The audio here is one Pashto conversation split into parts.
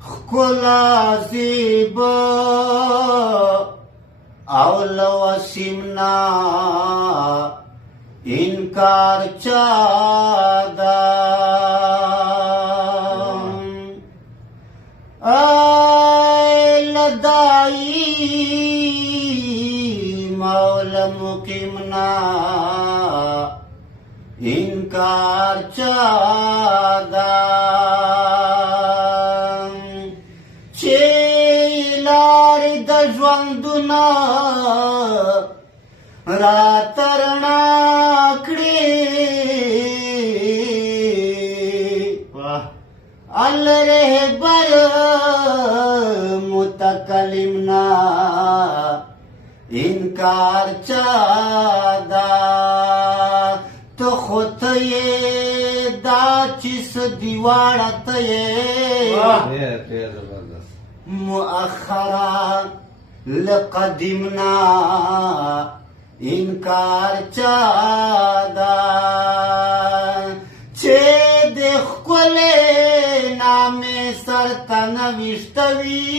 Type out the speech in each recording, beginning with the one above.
خکلا زیبا او لوسیمنا انکار چادا ای لدائی مولا مقیمنا انکار چادا چه لار د ژوندونه را ترنا کړې ال رهبر متکلمنا انکار چادا تو خود یې دا چیز دیواړه ته یې مؤخرا لقدمنا انکار چادا چه د ښکلې نامې سرته نوشتوي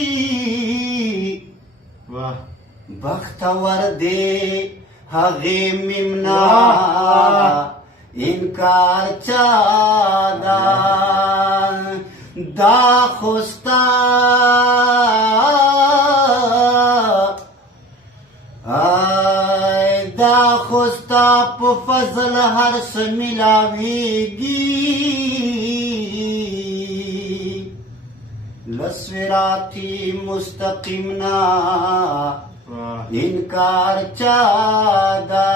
بختور دی هغې میمنا انکار چادا دا خوستا دا خوستا په فضل هر څه ملاویږي لصراطی مستقیمنا انکار چادا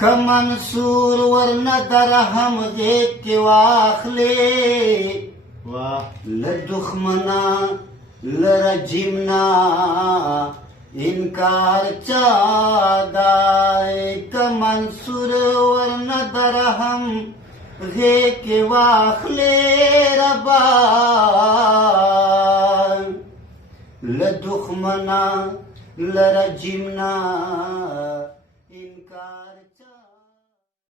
کمنصور ورنه درهم غیږ کې واخلې له دښمنا له رجیمنا انکار چادا کمنصور ورنه درهم غیږ کې واخلې ربا له دښمنا له رجیمنا